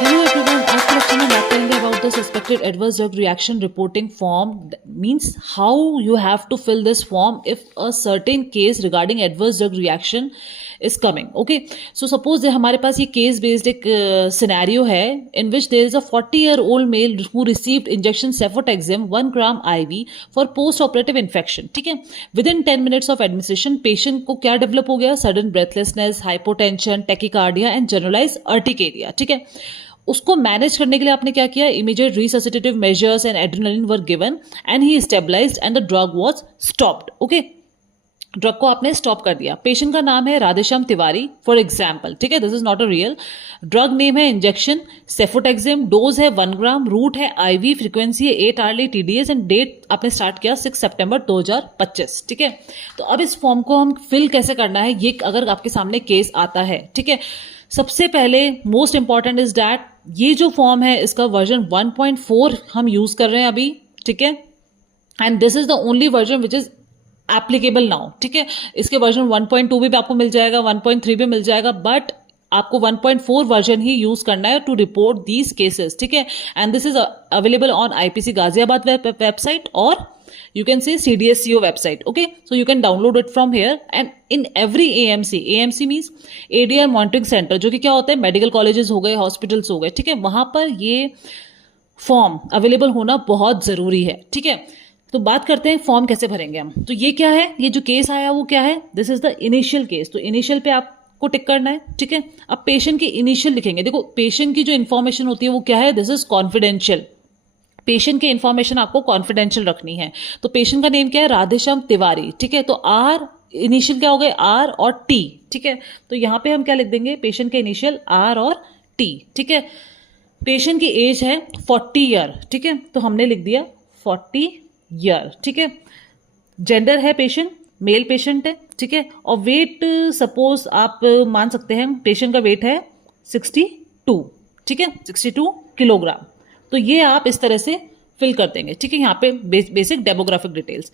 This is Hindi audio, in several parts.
Hello everyone, आज के लेक्चर में बात करेंगे about the suspected adverse drug reaction reporting form. Means how you have to fill this form if a certain case regarding adverse drug reaction is coming. Okay, so suppose हमारे पास ये case based एक scenario है in which there is a 40-year-old male who received injection cefotaxime 1 gram IV for post-operative infection. ठीक है, within 10 minutes of administration patient को क्या develop हो गया? Sudden breathlessness, hypotension, tachycardia and generalized urticaria. ठीक है, उसको मैनेज करने के लिए आपने क्या किया? Immediate resuscitative measures and adrenaline were given and he stabilized and the drug was stopped. Okay, drug को आपने स्टॉप कर दिया. पेशेंट का नाम है राधेश्याम तिवारी फॉर एग्जाम्पल. ठीक है, this is not a real. Drug name है इंजेक्शन सेफोटेक्सिम, डोज है 1 ग्राम, रूट है आईवी, फ्रीक्वेंसी है 8 आवर्ली टीडीएस एंड डेट आपने स्टार्ट किया 6 सितंबर 2025. ठीक है, तो अब इस फॉर्म को हम फिल कैसे करना है ये अगर आपके सामने केस आता है. ठीक है, सबसे पहले मोस्ट इंपॉर्टेंट इज दैट ये जो फॉर्म है इसका वर्जन 1.4 हम यूज कर रहे हैं अभी. ठीक है, and this is the only version which is applicable now. ठीक है, इसके वर्जन 1.2 भी आपको मिल जाएगा, 1.3 भी मिल जाएगा, बट आपको 1.4 वर्जन ही यूज करना है टू रिपोर्ट दीज केसेस. ठीक है, and this is available on IPC Ghaziabad website और you can say CDSCO website. Okay, so you can download it from here and in every AMC means ADR monitoring center, जो कि क्या होता है, मेडिकल कॉलेजेस हो गए, हॉस्पिटल्स हो गए. ठीक है, वहां पर ये फॉर्म अवेलेबल होना बहुत जरूरी है. ठीक है, तो बात करते हैं फॉर्म कैसे भरेंगे हम. तो ये क्या है, ये जो केस आया वो क्या है, this is the initial case. तो इनिशियल पे आपको टिक करना है. ठीक है, अब पेशेंट की इनिशियल लिखेंगे. देखो पेशेंट की जो इन्फॉर्मेशन होती है वो क्या है, दिस इज कॉन्फिडेंशियल. पेशेंट की इंफॉर्मेशन आपको कॉन्फिडेंशियल रखनी है. तो पेशेंट का नेम क्या है, राधेश्याम तिवारी. ठीक है, तो आर इनिशियल क्या हो गए, आर और टी. ठीक है, तो यहां पे हम क्या लिख देंगे, पेशेंट के इनिशियल आर और टी. ठीक है, पेशेंट की एज है 40 ईयर. ठीक है, तो हमने लिख दिया 40 ईयर. ठीक है, जेंडर है पेशेंट मेल पेशेंट है. ठीक है, और वेट सपोज आप मान सकते हैं पेशेंट का वेट है 62. ठीक है, 62 किलोग्राम. तो ये आप इस तरह से फिल कर देंगे. ठीक है, यहाँ पे बेसिक डेमोग्राफिक डिटेल्स.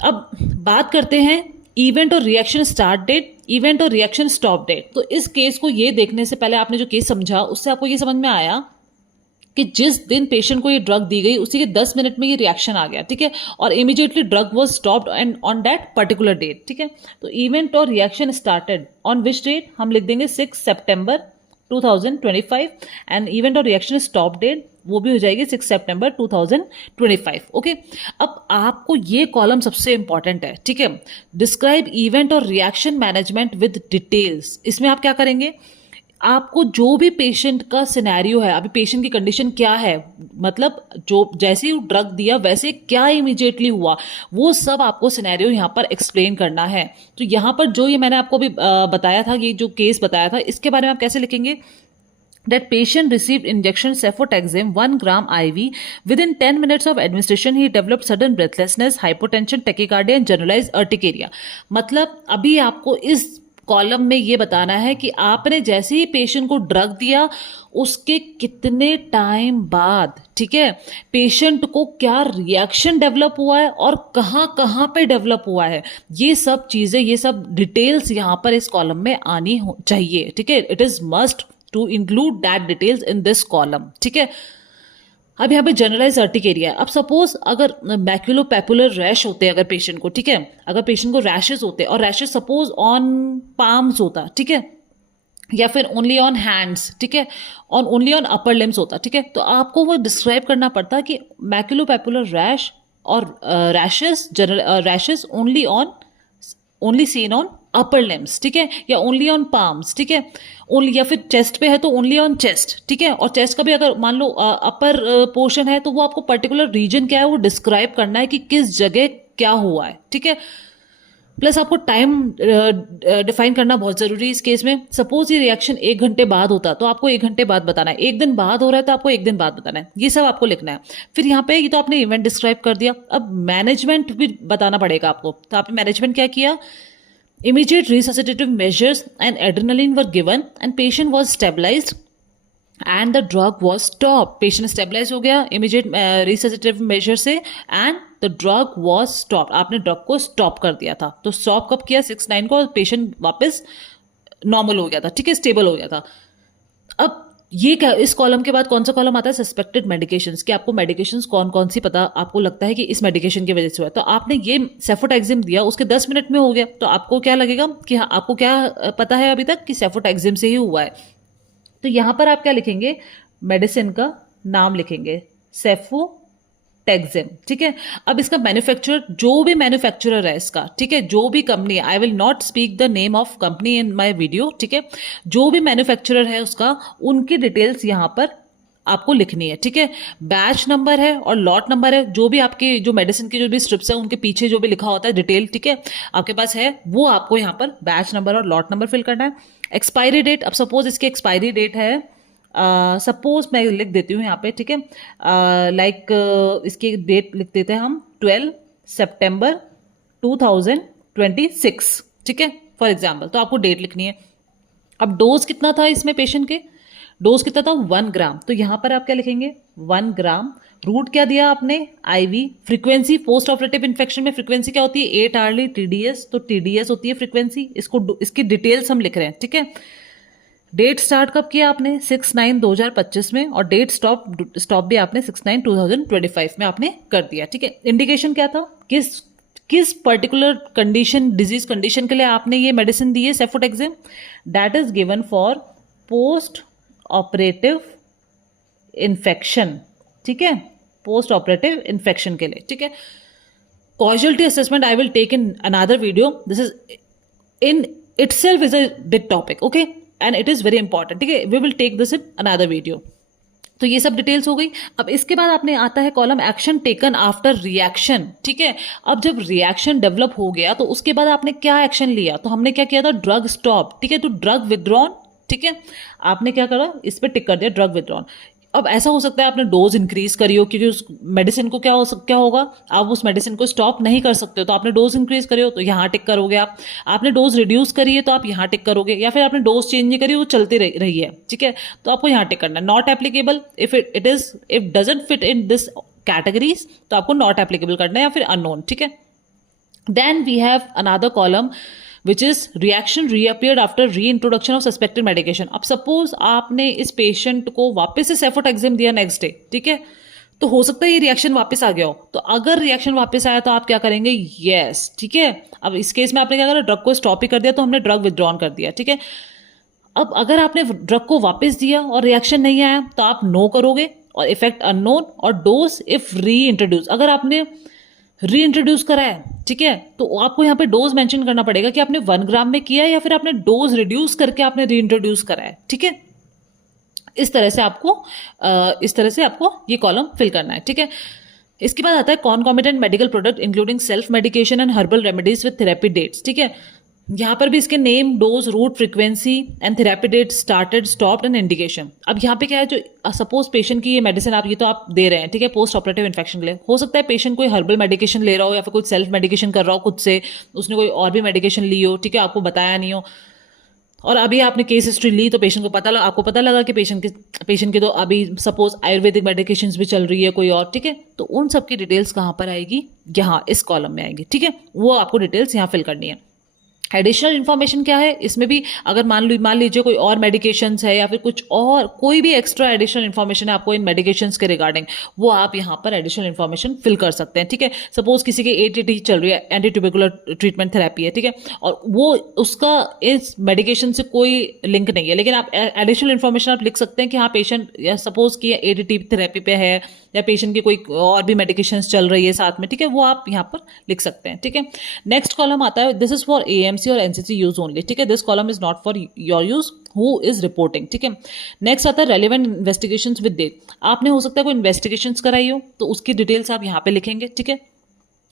अब बात करते हैं इवेंट और रिएक्शन स्टार्ट डेट, इवेंट और रिएक्शन स्टॉप डेट. तो इस केस को ये देखने से पहले आपने जो केस समझा उससे आपको ये समझ में आया कि जिस दिन पेशेंट को ये ड्रग दी गई उसी के 10 मिनट में ये रिएक्शन आ गया. ठीक है, और immediately drug was stopped and on that particular date. ठीक है, तो इवेंट और reaction started on which date, हम लिख देंगे 6 सितंबर 2025 एंड इवेंट और रिएक्शन स्टॉप डेट वो भी हो जाएगी 6 सितंबर 2025. ओके, अब आपको ये कॉलम सबसे इंपॉर्टेंट है. ठीक है, डिस्क्राइब इवेंट और रिएक्शन मैनेजमेंट विद डिटेल्स. इसमें आप क्या करेंगे, आपको जो भी पेशेंट का सिनेरियो है, अभी पेशेंट की कंडीशन क्या है, मतलब जो जैसे ही ड्रग दिया वैसे क्या इमीडिएटली हुआ, वो सब आपको सिनेरियो यहाँ पर एक्सप्लेन करना है. तो यहाँ पर जो ये मैंने आपको भी बताया था, ये जो केस बताया था, इसके बारे में आप कैसे लिखेंगे, that patient received injection cefotaxime 1 gram IV. Within 10 minutes of administration, he developed sudden breathlessness, hypotension, tachycardia and generalized urticaria. मतलब अभी आपको इस कॉलम में ये बताना है कि आपने जैसे ही पेशेंट को ड्रग दिया उसके कितने टाइम बाद, ठीक है, पेशेंट को क्या रिएक्शन डेवलप हुआ है और कहाँ कहाँ पे डेवलप हुआ है, ये सब चीजें, ये सब डिटेल्स यहाँ पर इस कॉलम में आनी चाहिए. ठीक है, it is must to include that details in this column. ठीक है, अब यहाँ पे जनरलाइज अर्टिकेरिया है. अब सपोज अगर मैक्यूलोपैपुलर रैश होते हैं अगर पेशेंट को, ठीक है, अगर पेशेंट को रैशेस होते हैं और रैशेस सपोज ऑन पाम्स होता, ठीक है, या फिर ओनली ऑन हैंड्स, ठीक है, और ओनली ऑन अपर लिम्स होता, ठीक है, तो आपको वो डिस्क्राइब करना पड़ता कि मैक्यूलोपैपुलर रैश और rashes only seen on upper limbs, ठीक है, या ओनली ऑन पाम्स, ठीक है, ओनली, या फिर चेस्ट पे है तो ओनली ऑन चेस्ट. ठीक है, और चेस्ट का भी अगर मान लो अपर पोर्शन है तो वो आपको पर्टिकुलर रीजन क्या है वो डिस्क्राइब करना है कि किस जगह क्या हुआ है. ठीक है, प्लस आपको टाइम डिफाइन करना बहुत जरूरी है इस केस में. सपोज ये रिएक्शन 1 घंटे बाद होता तो आपको 1 घंटे बाद बताना है, 1 दिन बाद हो रहा है तो आपको 1 दिन बाद बताना है. ये सब आपको लिखना है. फिर यहाँ पे ये तो आपने इवेंट डिस्क्राइब कर दिया, अब मैनेजमेंट भी बताना पड़ेगा आपको. तो आपने मैनेजमेंट क्या किया, immediate resuscitative measures and adrenaline were given and patient was stabilized and the drug was stopped. Patient stabilize हो गया immediate resuscitative measure से and the drug was stopped. आपने ड्रग को स्टॉप कर दिया था. तो स्टॉप कब किया, 6/9 को, और पेशेंट वापस नॉर्मल हो गया था, ठीक है, स्टेबल हो गया था. अब ये क्या, इस कॉलम के बाद कौन सा कॉलम आता है, सस्पेक्टेड मेडिकेशंस, कि आपको मेडिकेशंस कौन कौन सी पता आपको लगता है कि इस मेडिकेशन की वजह से हुआ है। तो आपने ये सेफोटैक्सिम दिया, उसके 10 मिनट में हो गया, तो आपको क्या लगेगा कि हाँ, आपको क्या पता है अभी तक कि सेफोटैक्सिम से ही हुआ है। तो यहां पर आप क्या लिखेंगे, मेडिसिन का नाम लिखेंगे, सेफोटैक्सिम, ठीक है। अब इसका मैन्युफैक्चरर, जो भी मैन्युफैक्चरर है इसका, ठीक है, जो भी company, I will not speak the name of company in my video, ठीक है, जो भी मैन्युफैक्चरर है उसका, उनकी डिटेल्स यहां पर आपको लिखनी है, ठीक है। बैच नंबर है और लॉट नंबर है, जो भी आपके जो मेडिसिन की जो भी स्ट्रिप्स है उनके पीछे जो भी लिखा होता है डिटेल, ठीक है, आपके पास है, वो आपको यहाँ पर बैच नंबर और लॉट नंबर फिल करना है। एक्सपायरी डेट, अब सपोज इसकी एक्सपायरी डेट है, सपोज मैं लिख देती हूँ यहाँ पे, ठीक है, लाइक इसकी डेट लिख देते हैं हम 12 सितंबर 2026, ठीक है, फॉर एग्जाम्पल। तो आपको डेट लिखनी है। अब डोज कितना था इसमें पेशेंट के, डोज कितना था 1 ग्राम, तो यहां पर आप क्या लिखेंगे 1 ग्राम। रूट क्या दिया आपने, IV. Frequency, post operative infection में फ्रीक्वेंसी क्या होती है, 8 आवर्ली टीडीएस, तो टीडीएस होती है फ्रीक्वेंसी, इसको इसकी डिटेल्स हम लिख रहे हैं, ठीक है। डेट स्टार्ट कब किया आपने, 6/9/2025 में, और डेट स्टॉप भी आपने 6/9/2025 में आपने कर दिया, ठीक है। इंडिकेशन क्या था, किस पर्टिकुलर कंडीशन, डिजीज कंडीशन के लिए आपने ये मेडिसिन दी है cefotaxime, that is given for post operative infection, ठीक है, पोस्ट ऑपरेटिव इन्फेक्शन के लिए, ठीक है। Causality assessment I will take in another video, this is in itself is a big topic, okay, and it is very important, ठीक है, we will take this in another video। तो ये सब डिटेल्स हो गई। अब इसके बाद आपने आता है column action taken after reaction, ठीक है। अब जब रिएक्शन डेवलप हो गया तो उसके बाद आपने क्या एक्शन लिया, तो हमने क्या किया था, ड्रग स्टॉप, ठीक है, तो ड्रग विथड्रॉन, ठीक है, आपने क्या करा, इस पर टिक कर दिया ड्रग विथड्रॉन। अब ऐसा हो सकता है आपने डोज इंक्रीज करी हो, क्योंकि उस मेडिसिन को क्या होगा, आप उस मेडिसिन को स्टॉप नहीं कर सकते हो, तो आपने डोज इंक्रीज करी हो तो यहाँ टिक करोगे आप। आपने डोज रिड्यूस करी है तो आप यहाँ टिक करोगे, या फिर आपने डोज चेंज नहीं करी, वो चलती रही है, ठीक है, तो आपको यहाँ टिक करना है। Not applicable, if doesn't fit in this categories, तो आपको नॉट एप्लीकेबल करना है, या फिर अननोन, ठीक है। Then we have another column which is reaction reappeared after reintroduction of suspected medication. अब सपोज आपने इस पेशेंट को वापस से सेफोटैक्सिम दिया नेक्स्ट डे, ठीक है, तो हो सकता है ये रिएक्शन वापस आ गया हो। तो अगर रिएक्शन वापस आया तो आप क्या करेंगे, यस, ठीक है। अब इस केस में आपने क्या करा, ड्रग को स्टॉप ही कर दिया, तो हमने ड्रग विथड्रॉन कर दिया, ठीक है। अब अगर आपने ड्रग को वापस दिया और रिएक्शन नहीं आया तो आप नो करोगे, और इफेक्ट अननोन, और डोज इफ री इंट्रोड्यूस, अगर आपने री इंट्रोड्यूस करा है, ठीक है, तो आपको यहाँ पे डोज मेंशन करना पड़ेगा कि आपने 1 ग्राम में किया है या फिर आपने डोज रिड्यूस करके आपने री इंट्रोड्यूस करा है, ठीक है। इस तरह से आपको ये कॉलम फिल करना है, ठीक है। इसके बाद आता है concomitant medical product including self medication and herbal remedies with therapy dates, ठीक है। यहाँ पर भी इसके name, dose, route, frequency and therapy date, started, stopped and indication. अब यहाँ पे क्या है, जो सपोज पेशेंट की ये मेडिसिन आप ये तो आप दे रहे हैं, ठीक है, पोस्ट ऑपरेटिव इन्फेक्शन के लिए, हो सकता है पेशेंट कोई हर्बल मेडिकेशन ले रहा हो या फिर कोई सेल्फ मेडिकेशन कर रहा हो खुद से, उसने कोई और भी मेडिकेशन ली हो, ठीक है, आपको बताया नहीं हो, और अभी आपने केस हिस्ट्री ली तो आपको पता लगा कि पेशेंट की तो अभी सपोज आयुर्वेदिक मेडिकेशंस भी चल रही है कोई और, ठीक है, तो उन सब की डिटेल्स कहाँ पर आएगी, यहाँ इस कॉलम में आएगी, ठीक है, वो आपको डिटेल्स यहाँ फिल करनी है। एडिशनल इन्फॉर्मेशन क्या है इसमें भी, अगर मान लीजिए कोई और मेडिकेशंस है या फिर कुछ और कोई भी एक्स्ट्रा एडिशनल इन्फॉर्मेशन है आपको इन मेडिकेशंस के रिगार्डिंग, वो आप यहाँ पर एडिशनल इन्फॉर्मेशन फिल कर सकते हैं, ठीक है। सपोज किसी के ATT चल रही है, एंटी ट्यूबरकुलर ट्रीटमेंट थेरेपी है, ठीक है, और वो उसका इस मेडिकेशन से कोई लिंक नहीं है, लेकिन आप एडिशनल इन्फॉर्मेशन आप लिख सकते हैं कि हाँ पेशेंट या सपोज कि ATT थेरेपी पे है, या पेशेंट की कोई और भी मेडिकेशंस चल रही है साथ में, ठीक है, वो आप यहाँ पर लिख सकते हैं, ठीक है। नेक्स्ट कॉलम आता है, दिस इज फॉर AMC और NCC यूज ओनली, ठीक है, this column is not for your use, who is reporting, ठीक है। नेक्स्ट आता है रेलेवेंट इन्वेस्टिगेशंस विद डेट। आपने हो सकता है कोई इन्वेस्टिगेशंस कराई हो तो उसकी डिटेल्स आप यहाँ पे लिखेंगे, ठीक है।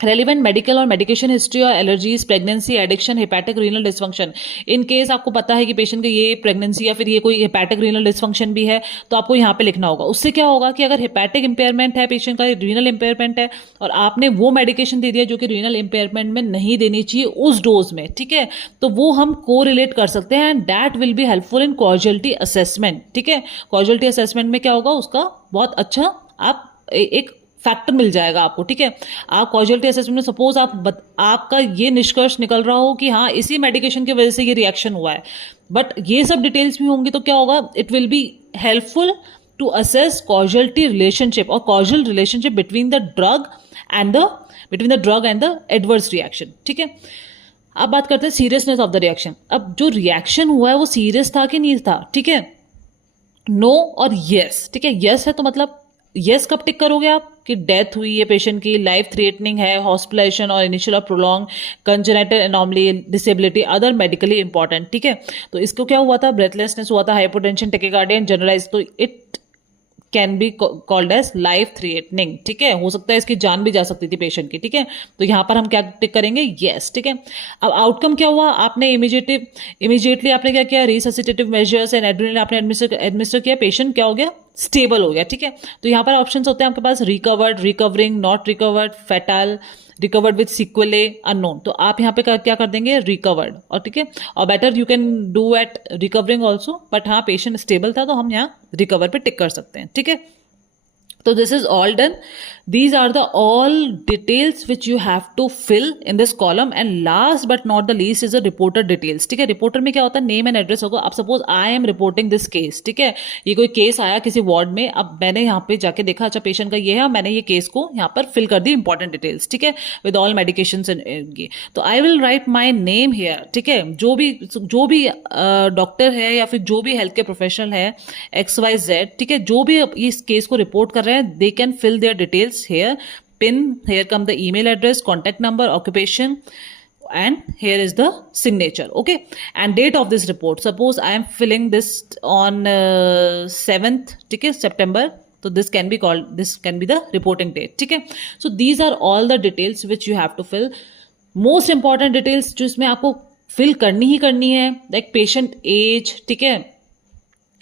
रेलिवेंट मेडिकल और मेडिकेशन हिस्ट्री और allergies, pregnancy, addiction, hepatic renal dysfunction. In case आपको पता है कि पेशेंट के ये प्रेगनेंसी या फिर ये कोई हेपेटिक रीनल डिसफंक्शन भी है तो आपको यहाँ पे लिखना होगा। उससे क्या होगा कि अगर हेपेटिक इंपेयरमेंट है, पेशेंट का रीनल इंपेयरमेंट है और आपने वो मेडिकेशन दे दिया जो कि रीनल इंपेयरमेंट में नहीं देनी चाहिए उस डोज में, ठीक है, तो वो हम को रिलेट कर सकते हैं and that will be helpful in causality assessment, ठीक है। कॉजुअलिटी असेसमेंट में क्या होगा, उसका बहुत अच्छा आप एक फैक्टर मिल जाएगा आपको, ठीक है। आप कॉजुअलिटी असेसमेंट में सपोज आपका ये निष्कर्ष निकल रहा हो कि हाँ इसी मेडिकेशन की वजह से ये रिएक्शन हुआ है, बट ये सब डिटेल्स भी होंगी तो क्या होगा, it will be helpful to assess causality relationship or causal relationship between the drug and the adverse reaction. ठीक है, अब बात करते हैं सीरियसनेस ऑफ द रिएक्शन. अब जो रिएक्शन हुआ है वो सीरियस था कि नहीं था. ठीक है, नो और यस. ठीक है, यस है तो मतलब यस कब टिक करोगे आप कि डेथ हुई है पेशेंट की, लाइफ थ्रेटनिंग है, हॉस्पिटलाइजेशन और इनिशियल और prolong, congenital anomaly, disability, other medically important. ठीक है, तो इसको क्या हुआ था, ब्रेथलेसनेस हुआ था, हाइपोटेंशन, टेकिकार्डिया एंड जनरलाइज. तो it can be called as life threatening. ठीक है, हो सकता है इसकी जान भी जा सकती थी पेशेंट की. ठीक है, तो यहाँ पर हम क्या टिक करेंगे, यस. ठीक है, अब आउटकम क्या हुआ, आपने इमीडिएटली आपने क्या किया, रिससिटेटिव मेजर्स एंड एड्रेनलिन आपने एडमिनिस्टर किया, पेशेंट क्या हो गया, स्टेबल हो गया. ठीक है, तो यहाँ पर ऑप्शंस होते हैं आपके पास, recovered, recovering, not recovered, fatal, recovered with sequelae, unknown. तो आप यहाँ पे क्या कर देंगे, रिकवर्ड. और ठीक है, और better you can do at recovering also, but हाँ पेशेंट स्टेबल था तो हम यहाँ रिकवर पे टिक कर सकते हैं. ठीक है, तो this is all done. These are the all details which you have to fill in this column, and last but not the least is the reporter details. ठीक है, रिपोर्टर में क्या होता है, नेम एंड एड्रेस होगा. अब suppose I am reporting this case. ठीक है, ये कोई केस आया किसी वार्ड में, अब मैंने यहाँ पे जाके देखा अच्छा पेशेंट का ये है, मैंने ये केस को यहाँ पर फिल कर दी इंपॉर्टेंट डिटेल्स. ठीक है, विद ऑल मेडिकेशंस ये. तो I will write my name here. ठीक है, जो भी डॉक्टर है या फिर जो भी हेल्थ केयर प्रोफेशनल है XYZ, ठीक है, जो भी इस केस को रिपोर्ट कर रहे हैं, they can fill their details here. Pin, here come the email address, contact number, occupation, and here is the signature. Okay, and date of this report, suppose I am filling this on 7th, ठीक है, September. So this can be the reporting date. ठीक है, so these are all the details which you have to fill. Most important details जो इसमें आपको fill करनी ही करनी है, like patient age. ठीक है,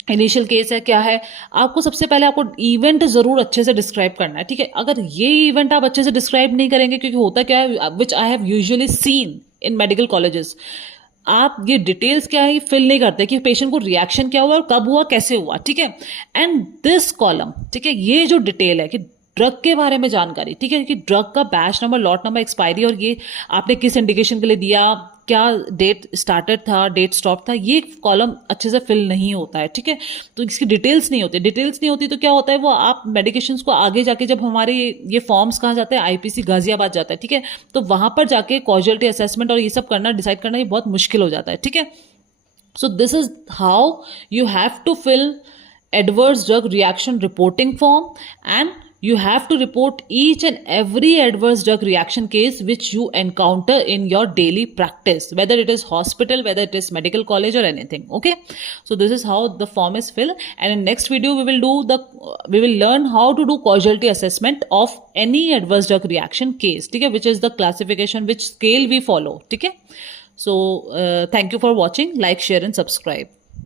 इनिशियल केस है, क्या है, आपको सबसे पहले आपको इवेंट जरूर अच्छे से डिस्क्राइब करना है. ठीक है, अगर ये इवेंट आप अच्छे से डिस्क्राइब नहीं करेंगे, क्योंकि होता क्या है, which I have usually seen in medical colleges, आप ये डिटेल्स क्या है फिल नहीं करते कि पेशेंट को रिएक्शन क्या हुआ और कब हुआ, कैसे हुआ. ठीक है, एंड दिस कॉलम, ठीक है, ये जो डिटेल है कि ड्रग के बारे में जानकारी. ठीक है, कि ड्रग का batch number, lot number, expiry, और ये आपने किस इंडिकेशन के लिए दिया, क्या डेट स्टार्टेड था, डेट स्टॉप था, ये कॉलम अच्छे से फिल नहीं होता है. ठीक है, तो इसकी डिटेल्स नहीं होती तो क्या होता है, वो आप मेडिकेशंस को आगे जाके जब हमारे ये फॉर्म्स कहाँ जाते हैं, IPC गाजियाबाद जाता है. ठीक है, तो वहां पर जाके कॉजुअलिटी असेसमेंट और ये सब करना, डिसाइड करना, ये बहुत मुश्किल हो जाता है. ठीक है, so this is how you have to fill adverse drug reaction reporting form, and you have to report each and every adverse drug reaction case which you encounter in your daily practice, whether it is hospital, whether it is medical college or anything. Okay, so this is how the form is filled, and in next video we will learn how to do causality assessment of any adverse drug reaction case. ठीक है, which is the classification, which scale we follow. ठीक है, so thank you for watching. Like, share and subscribe.